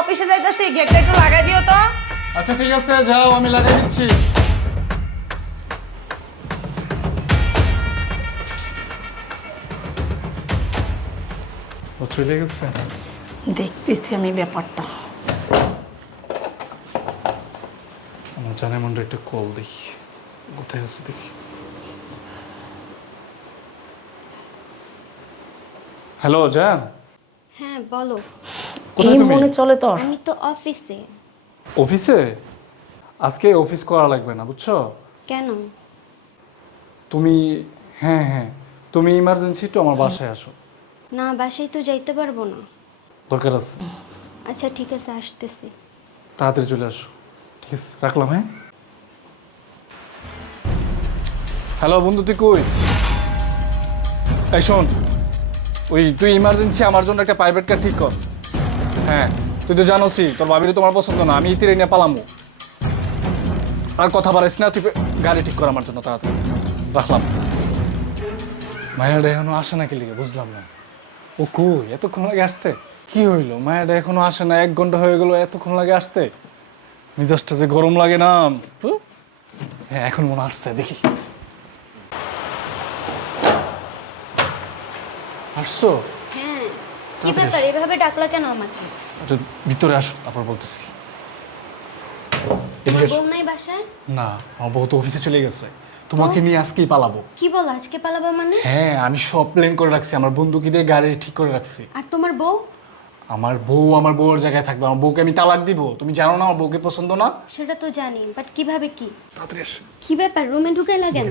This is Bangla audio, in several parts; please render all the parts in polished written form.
অফিসে যাইতেছি, গেটটা একটু লাগাই দিও তো। আচ্ছা ঠিক আছে, যাও, আমি লাগাই দিচ্ছি। ও চলে গেছে। দেখতেছি আমি ব্যাপারটা। আমার জানের মনটা একটা কল দেখি, কোথায় আছে দেখি। হ্যালো জান। হ্যাঁ বলো। কোথায় এই তুমি? মনে চলে তোর? আমি তো অফিসে। অফিসে? আজকে অফিস করা লাগবে না, বুঝছো? কেন? তুমি, হ্যাঁ হ্যাঁ, তুমি ইমার্জেন্সি একটু আমার বাসায় আসো, না, বাসায় তো যাইতে পারবো না। দরকার আছে। আচ্ছা ঠিক আছে, আসতেছি। তাড়াতাড়ি চলে আসো। ঠিক আছে, রাখলাম। হ্যাঁ, হ্যালো বন্ধু, তুই কই? এই শোন, ওই তুই ইমার্জেন্সি আমার জন্য একটা প্রাইভেট কার ঠিক কর। হ্যাঁ, তুই তো জানোসই তোর ভাবির তোমার পছন্দ না, আমি ইতিরে নিয়ে পালামু। আর কথা বাড়াইস না, তুই গাড়ি ঠিক কর আমার জন্য তাড়াতাড়ি। রাখলাম। মায়াটা এখনো আসে না কি লিগে বুঝলাম না। ও কই, এতক্ষণ লাগে আসতে? কি হইলো, মায়াটা এখনো আসে না, 1 ঘন্টা হয়ে গেল, এতক্ষণ লাগে আসতে? মিজাজটা যে গরম লাগে না। হ্যাঁ, এখন মনে আসছে, দেখি। আসছো? হ্যাঁ, কি ব্যাপার এভাবে ডাকলা কেন আমাকে? একটু ভিতরে আসো, তারপর বলতেছি। তোমার এদিকে এসো। বউ নাই বাসায়? না, আমার বউ তো অফিসে চলে গেছে, তোমাকে নিয়ে আজকেই পালাবো। কি বলো, আজকে পালাবা মানে? হ্যাঁ, আমি সব প্ল্যান করে রাখছি, আমার বন্ধুকে দিয়ে গাড়ি ঠিক করে রাখছি। আর তোমার বউ? আমার বউ আমার বউর জায়গায় থাকবে, আমার বউকে আমি তালাক দিব। তুমি জানো না আমার বউকে পছন্দ না। সেটা তো জানি, বাট কিভাবে কি? তাড়াতাড়ি আসো। কি ব্যাপার, রুমে ঢুকাইলা কেন?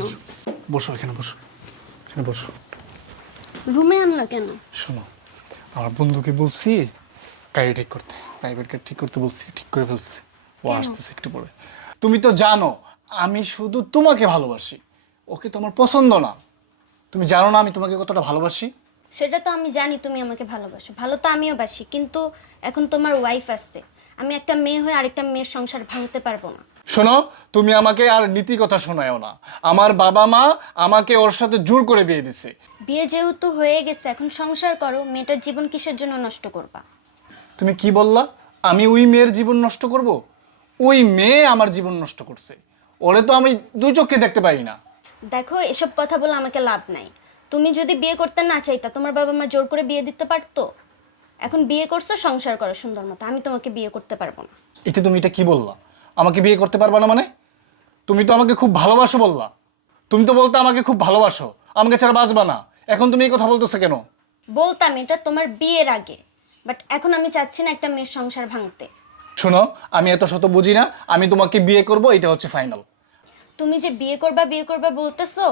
বসো, এখানে বসো, এখানে বসো। রুমে আনলা কেন? শোনো, আমার বন্ধুকে বলছি গাড়ি ঠিক করতে, প্রাইভেট কার ঠিক করতে বলছি, ঠিক করে ফেলছে। ও কেন? আসতেছে একটু পরে। তুমি তো জানো আমি শুধু তোমাকে ভালোবাসি, ওকে তো আমার পছন্দ না। তুমি জানো না আমি তোমাকে কতটা ভালোবাসি। সেটা তো আমি জানি তুমি আমাকে ভালোবাসো, ভালো তো আমিও বাসি, কিন্তু এখন তোমার ওয়াইফ আসছে, আমি একটা মেয়ে হয়ে আরেকটা মেয়ের সংসার ভাঙতে পারবো না। শোনো, তুমি আমাকে আর নীতি কথা শোনায়ও না। আমার বাবা মা আমাকে ওর সাথে জোর করে বিয়ে দিছে। বিয়ে যেহেতু হয়ে গেছে, এখন সংসার করো, মেয়েটার জীবন কিসের জন্য নষ্ট করবা? তুমি কি বললা? আমি ওই মেয়ের জীবন নষ্ট করব? ওই মেয়ে আমার জীবন নষ্ট করছে, ওরে তো আমি দুই চোখে দেখতে পাই না। দেখো, এসব কথা বলে আমাকে লাভ নাই। তুমি যদি বিয়ে করতে না চাইতা, তোমার বাবা মা জোর করে বিয়ে দিতে পারতো। এখন বিয়ে করছো, সংসার করো সুন্দর মতো, আমি তোমাকে বিয়ে করতে পারবো না। তুমি এটা কি বললা? আমাকে বিয়ে করতে পারবা না মানে? তুমি তো আমাকে খুব ভালোবাসো বললা। তুমি তো বলতে আমাকে খুব ভালোবাসো, আমাকে ছাড়া বাঁচবা না। এখন তুমি এই কথা বলতেছো কেন? বলতাম এটা তোমার বিয়ের আগে, বাট এখন আমি চাচ্ছি না একটা মেয়ের সংসার ভাঙতে। শোনো, আমি এত শত বুঝি না, আমি তোমাকে বিয়ে করব, এটা হচ্ছে ফাইনাল। তুমি যে বিয়ে করবা বলতেছো,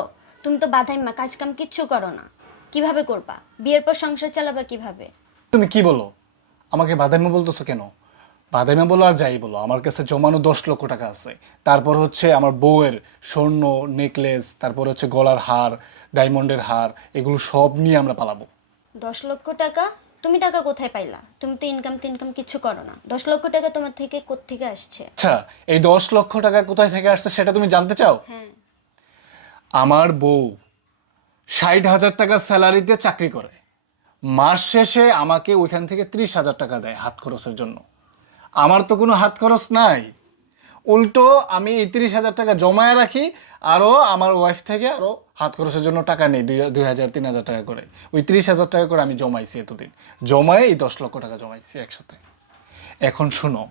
তুমি তো বাধাই মা, কাজ কাম কিচ্ছু করো না। কিভাবে করবা বিয়ের পর, সংসার চালাবা কিভাবে? তুমি কি বলো? আমাকে বাদাইমা বলতেছো কেন? বাদাইমা বলো আর যাই বলো, আমার কাছে জমানো 10 লক্ষ টাকা আছে। তারপর হচ্ছে আমার বউয়ের স্বর্ণ নেকলেস, তারপর হচ্ছে গলার হার, ডায়মন্ডের হার, এগুলো সব নিয়ে আমরা পালাবো। 10 লক্ষ টাকা? তুমি টাকা কোথায় পাইলা? তুমি তো ইনকাম কিছু করো না। 10 লক্ষ টাকা তোমার থেকে কোত্থেকে আসছে? আচ্ছা, এই 10 লক্ষ টাকা কোথায় থেকে আসছে সেটা তুমি জানতে চাও? হ্যাঁ। আমার বউ 60,000 টাকা স্যালারিতে চাকরি করে, মাস শেষে আমাকে ওইখান থেকে 30,000 টাকা দেয় হাত খরচের জন্য। আমার তো কোনো হাত খরচ নাই, উল্টো আমি এই 30,000 টাকা জমায় রাখি, আরও আমার ওয়াইফ থেকে আরও হাত খরচের জন্য টাকা নেই, 2,000 3,000 টাকা করে। ওই 30,000 টাকা করে আমি জমাইছি এতদিন, জমায়ে এই 10 লক্ষ টাকা জমাইছি একসাথে। এখন শোনো,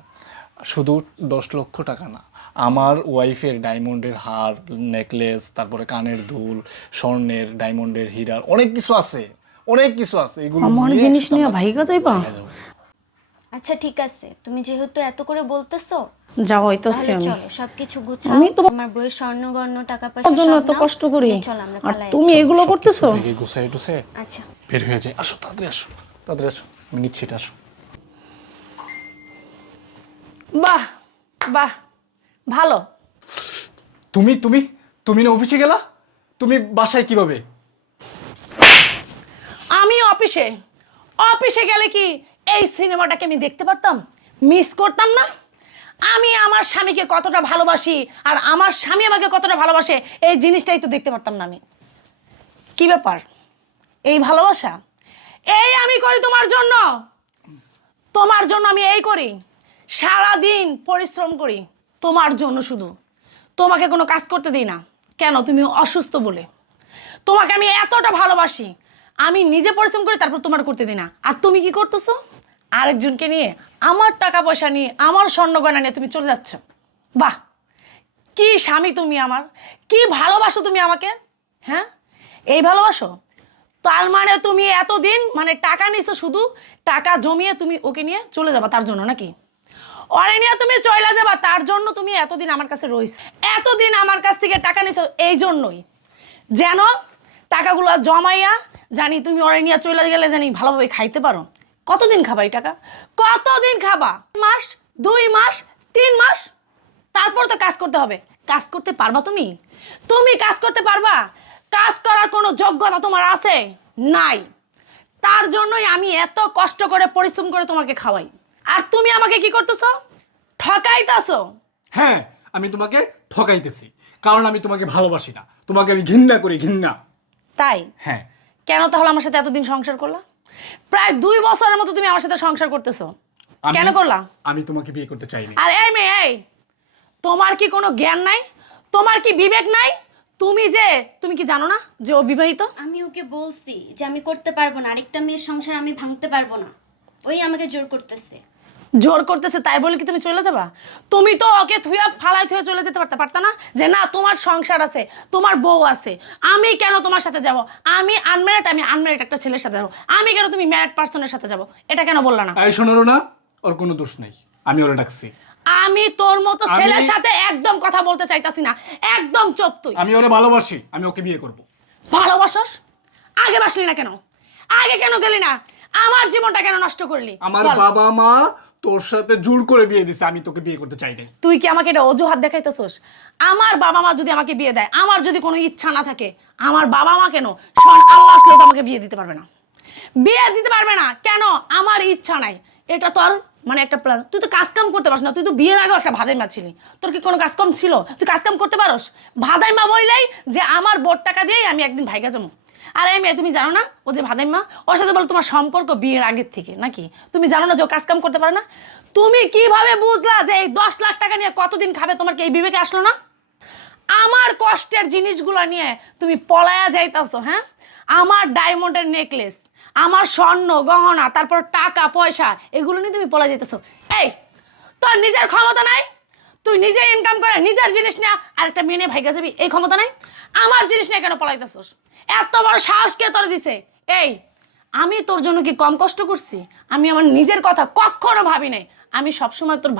শুধু 10 লক্ষ টাকা না, আমার ওয়াইফের ডায়মন্ডের হার, নেকলেস, তারপরে কানের দুল, স্বর্ণের, ডায়মন্ডের, হীরার অনেক কিছু আছে, অনেক কিছু আছে। এগুলো আমার নিয়ে জিনিস একসাথে নিয়ে আমরা ভাইগা যাইবা? ভাইগা যাবো। আচ্ছা ঠিক আছে, তুমি যেহেতু এত করে বলতেছো, যা হইতাছি তাহলে আমি। চলো সবকিছু গুছাও। আমি তো আমার বইয়ের স্বর্ণগহনা, টাকা তোর পয়সা জন্য সব এত নাও, কষ্ট করি, নিয়ে চলো আমরা আর পালাই। তুমি এগুলো করতেছো? দেখে গুছাই টুছে আচ্ছা। বের হয়ে যায়। আসো তাড়াতাড়ি, আসো তাড়াতাড়ি, আসো, আমি নিচ্ছি এটা, আসো। বাহ বাহ, ভালো। তুমি তুমি তুমি না অফিসে গেলা, তুমি বাসায় কিভাবে? আমি অফিসে অফিসে গেলে কি এই সিনেমাটাকে আমি দেখতে পারতাম, মিস করতাম না? আমি আমার স্বামীকে কতটা ভালোবাসি আর আমার স্বামী আমাকে কতটা ভালোবাসে, এই জিনিসটাই তো দেখতে পারতাম না আমি? কি ব্যাপার, এই ভালোবাসা এই আমি করি তোমার জন্য? তোমার জন্য আমি এই করি, সারাদিন পরিশ্রম করি তোমার জন্য, শুধু তোমাকে কোনো কাজ করতে দিই না। কেন? তুমি অসুস্থ বলে। তোমাকে আমি এতটা ভালোবাসি, আমি নিজে পরিশ্রম করি, তারপর তোমার করতে দিই না। আর তুমি কি করতেছো? আরেকজনকে নিয়ে, আমার টাকা পয়সা নিয়ে, আমার স্বর্ণ গয়না নিয়ে তুমি চলে যাচ্ছ। বাহ, কি স্বামী তুমি আমার! কি ভালোবাসো তুমি আমাকে! হ্যাঁ, এই ভালোবাসো? তার মানে তুমি এতদিন মানে টাকা নিছো, শুধু টাকা জমিয়ে তুমি ওকে নিয়ে চলে যাবা তার জন্য, নাকি? ওরে নিয়ে তুমি চলে যাবা তার জন্য তুমি এতদিন আমার কাছে রইছো, এতদিন আমার কাছ থেকে টাকা নিছো এই জন্যই, যেন টাকাগুলো জমাইয়া জানি তুমি ওরে নিয়ে চলে গেলে জানি ভালোভাবে খাইতে পারো। কতদিন খাবা এই টাকা? কতদিন খাবা? মাস, 2 মাস, 3 মাস, তারপর তো কাজ করতে হবে। কাজ করতে পারবা তুমি? তুমি কাজ করতে পারবা? কাজ করার কোনো যোগ্যতা তোমার আছে? নাই। তার জন্যই আমি এত কষ্ট করে পরিশ্রম করে তোমাকে খাওয়াই, আর তুমি আমাকে কি করতেছো? ঠকাইতেছো। হ্যাঁ, আমি তোমাকে ঠকাইতেছি, কারণ আমি তোমাকে ভালোবাসি না, তোমাকে আমি ঘৃণা করি, ঘৃণা। তাই? হ্যাঁ। কেন তাহলে আমার সাথে এতদিন সংসার করলা? প্রায় 2 বছরের মতো তুমি আমার সাথে সংসার করতেছো, কেন করলা? আমি তোমাকে বিয়ে করতে চাইনি। আর এই মেয়ে, এই তোমার কি কোনো জ্ঞান নাই? তোমার কি বিবেক নাই? তুমি কি জানো না যে ও বিবাহিত? আমি ওকে বলছি যে আমি করতে পারবো না, আরেকটা মেয়ের সংসার আমি ভাঙতে পারবো না, ওই আমাকে জোর করতেছে। জোর করতেছে তাই বলে কি তুমি চলে যাবা? তুমি তো ওকে থুয়া ফালাই থুয়ে চলে যেতে পারতা না, যে না তোমার সংসার আছে, তোমার বউ আছে, আমি কেন তোমার সাথে যাব? আমি আনম্যারিড একটা ছেলের সাথে যাবো, আমি কেন তুমি ম্যারিড পার্সনের সাথে যাব? এটা কেন বললা না? এই শোনো না, ওর কোনো দোষ নেই, আমি ওরে ডাকছি। আমি তোর মতো ছেলের সাথে একদম কথা বলতে চাইতাছি না, একদম চুপ তুই। আমি ওরে ভালোবাসি, আমি ওকে বিয়ে করব। ভালোবাসস? আগে বাসলি না কেন? আগে কেন গেলি না? আমার জীবনটা কেন নষ্ট করলি? আমার বল। বাবা মা তোর সাথে জোর করে বিয়ে দিছে, আমি তোকে বিয়ে করতে চাই নাই। তুই কি আমাকে এটা অজুহাত দেখাইতেছস? আমার বাবা মা যদি আমাকে বিয়ে দেয়, আমার যদি কোনো ইচ্ছা না থাকে, আমার বাবা মা কেন স্বয়ং আল্লাহ আসলেও তো আমাকে বিয়ে দিতে পারবে না। বিয়ে দিতে পারবে না কেন? আমার ইচ্ছা নাই। এটা তো আর মানে একটা প্ল্যান। তুই তো কাজ কাম করতে পারছ না, তুই তো বিয়ের আগেও একটা ভাদাইমা ছিলি। তোর কি কোনো কাজ কাম ছিল? তুই কাজ কাম করতে পারস? ভাদাইমা বললেই যে আমার বোর টাকা দিয়েই আমি একদিন ভাইগা যাবো। আর এই মেয়ে, তুমি জানো না ও যে ভাদাইমা, ওর সাথে বলো তোমার সম্পর্ক বিয়ের আগের থেকে, নাকি? তুমি জানো না যে ও কাজ কাম করতে পারে না? তুমি কিভাবে বুঝলা যে এই 10 লাখ টাকা নিয়ে কতদিন খাবে? তোমার কি এই বিবেকে আসলো না? আমার কষ্টের জিনিসগুলো নিয়ে তুমি পলায়া যাইতাছো। হ্যাঁ, আমার ডায়মন্ডের নেকলেস, আমার স্বর্ণ গহনা, তারপর টাকা পয়সা, এগুলো নিয়ে তুমি পলা যাইতেছো। এই, তোর নিজের ক্ষমতা নাই? তুই নিজে ইনকাম করে নিজের জিনিস নিয়ে আরেকটা মেনে ভাইগা যাবি, এই ক্ষমতা নাই? আমার জিনিস নিয়ে কেন পলাইতেছস? এত বড় সাহস কে তোর দিছে? এই, আমি তোর জন্য কি কম কষ্ট করছি? আমি আমার নিজের কথা কখনো ভাবি নাই। আমি সবসময় তোর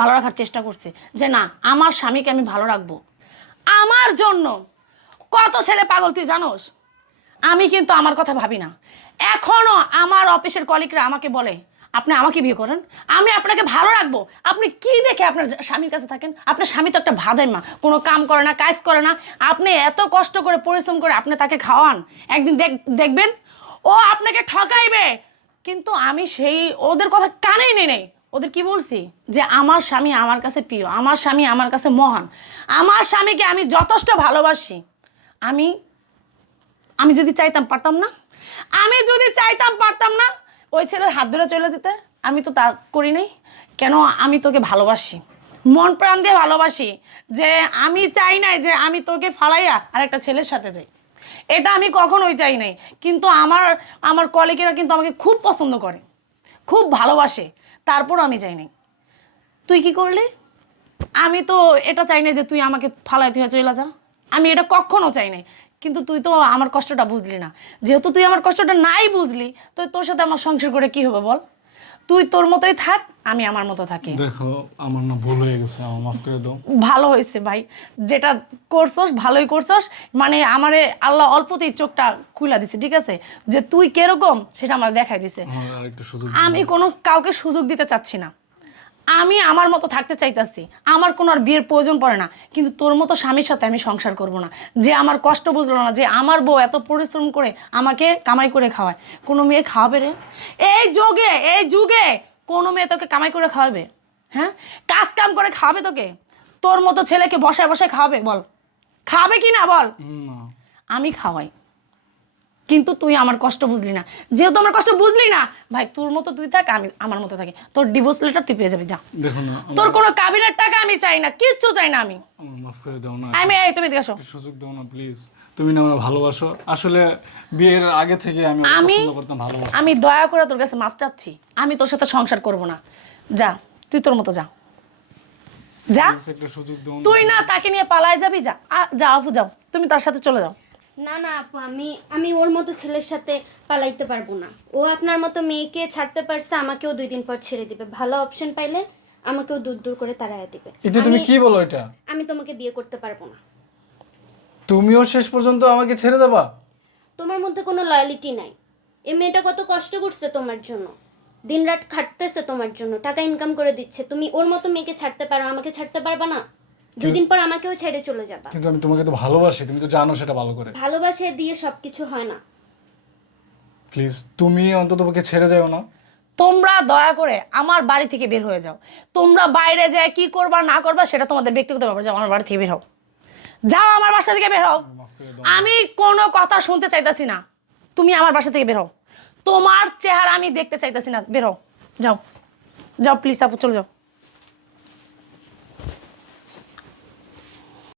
ভালো রাখার চেষ্টা করছি, যে না, আমার স্বামীকে আমি ভালো রাখবো। আমার জন্য কত ছেলে পাগল তুই জানোস? আমি কিন্তু আমার কথা ভাবি না। এখনো আমার অফিসের কলিগরা আমাকে বলে, আপনি আমাকে বিয়ে করেন, আমি আপনাকে ভালো রাখবো। আপনি কি দেখে আপনার স্বামীর কাছে থাকেন? আপনার স্বামী তো একটা ভাদাইমা, কোনো কাম করে না, কাজ করে না। আপনি এত কষ্ট করে পরিশ্রম করে আপনি তাকে খাওয়ান, একদিন দেখবেন ও আপনাকে ঠকাইবে। কিন্তু আমি সেই ওদের কথা কানেই নেই। ওদের কি বলছি? যে আমার স্বামী আমার কাছে প্রিয়, আমার স্বামী আমার কাছে মহান, আমার স্বামীকে আমি যথেষ্ট ভালোবাসি। আমি আমি যদি চাইতাম পারতাম না? আমি যদি চাইতাম পারতাম না ওই ছেলের হাত ধরে চলে যেতে? আমি তো তা করি নাই। কেন? আমি তোকে ভালোবাসি, মন প্রাণ দিয়ে ভালোবাসি। যে আমি চাই নাই যে আমি তোকে ফালাইয়া আর একটা ছেলের সাথে যাই, এটা আমি কখনোই চাই নাই। কিন্তু আমার কলিগেরা কিন্তু আমাকে খুব পছন্দ করে, খুব ভালোবাসে, তারপরও আমি চাই নাই। তুই কি করলি? আমি তো এটা চাই না যে তুই আমাকে ফালাই তুই চলে যা, আমি এটা কখনো চাই নাই। কিন্তু তুই তো আমার কষ্টটা বুঝলি না। যেহেতু তুই আমার কষ্টটা নাই বুঝলি, তো তোর সাথে আমার সংসার করে কি হবে বল? তুই তোর মতোই থাক, আমি আমার মতো থাকি। দেখো, আমার না ভুল হয়ে গেছে, আমার মাফ করে দাও। ভালো হয়েছে ভাই, যেটা করছস ভালোই করছস। মানে আমারে আল্লাহ অল্পতেই চোখটা খুলে দিছে, ঠিক আছে? যে তুই কিরকম সেটা আমার দেখাই দিছে। আমার আরেকটু সুযোগ আমি কোনো কাউকে সুযোগ দিতে চাচ্ছি না, আমি আমার মতো থাকতে চাইতাছি। আমার কোনো আর বিয়ের প্রয়োজন পড়ে না। কিন্তু তোর মতো স্বামীর সাথে আমি সংসার করব না, যে আমার কষ্ট বুঝলো না, যে আমার বউ এত পরিশ্রম করে আমাকে কামাই করে খাওয়ায়। কোনো মেয়ে খাওয়াবে রে? এই যুগে কোনো মেয়ে তোকে কামাই করে খাওয়াবে? হ্যাঁ, কাজ কাম করে খাওয়াবে তোকে? তোর মতো ছেলেকে বসায় বসায় খাওয়াবে? বল, খাওয়াবে কি না বল? না। আমি খাওয়াই, কিন্তু তুই আমার কষ্ট বুঝলি না। যেহেতু আমার কষ্ট বুঝলি না ভাই, তোর মতো তুই থাক, আমি আমার মতো থাকি। তোর ডিভোর্স লেটার তুই পেয়ে যাবি, যা। দেখুন না, তোর কোনো কাবিনের টাকা আমি চাই না, কিচ্ছু চাই না আমি। আমার মাফ করে দাও না, এই তুমি এদিকে আসো। একটা সুযোগ দাও না প্লিজ। তুমি না আমার ভালোবাসো, আসলে বিয়ের আগে থেকে আমি ওকে পছন্দ করতাম, ভালোবাসতাম। আমি দয়া করে তোর কাছে মাপ চাচ্ছি, আমি তোর সাথে সংসার করব না। যা, তুই তোর মতো যা, যা। Please, একটা সুযোগ দাও না। তুই না তাকে নিয়ে পালায় যাবি, যা। যা আপু, যাও, তুমি তার সাথে চলে যাও। না না আপু, আমি ওর মতো ছেলের সাথে পালাইতে পারবো না। ও আপনার মতো মেয়েকে ছাড়তে পারছে, আমাকেও 2 দিন পর ছেড়ে দিবে। ভালো অপশন পাইলে আমাকেও দূর দূর করে তাড়াইয়া দিবে। এটা তুমি কি বলো? এটা আমি তোমাকে বিয়ে করতে পারবো না। তুমিও শেষ পর্যন্ত আমাকে ছেড়ে দেবা? তোমার মধ্যে কোনো লয়ালিটি নাই। এই মেয়েটা কত কষ্ট করছে তোমার জন্য, দিনরাত খাটতেছে তোমার জন্য, টাকা ইনকাম করে দিচ্ছে। তুমি ওর মতো মেয়েকে ছাড়তে পারো, আমাকে ছাড়তে পারবা না? 2 দিন পর আমাকেও ছেড়ে চলে যাবা। কিন্তু আমি তোমাকে তো ভালোবাসি, তুমি তো জানো সেটা ভালো করে। ভালোবাসা দিয়ে সবকিছু হয় না। প্লিজ তুমি অন্তত ওকে ছেড়ে যাও না। তোমরা দয়া করে আমার বাড়ি থেকে বের হয়ে যাও। তোমরা বাইরে যায় কি করবা না করবা সেটা তোমাদের ব্যক্তিগত ব্যাপার। যাও, আমার বাড়ি থেকে বের হও, যাও, আমার বাসা থেকে বের হও। মাফ করে দাও। আমি কোনো কথা শুনতে চাইতাছি না, তুমি আমার বাসা থেকে বের হও। তোমার চেহারা আমি দেখতে চাইতাছি না, বের হও, যাও, যাও প্লিজ আপু, চলে যাও।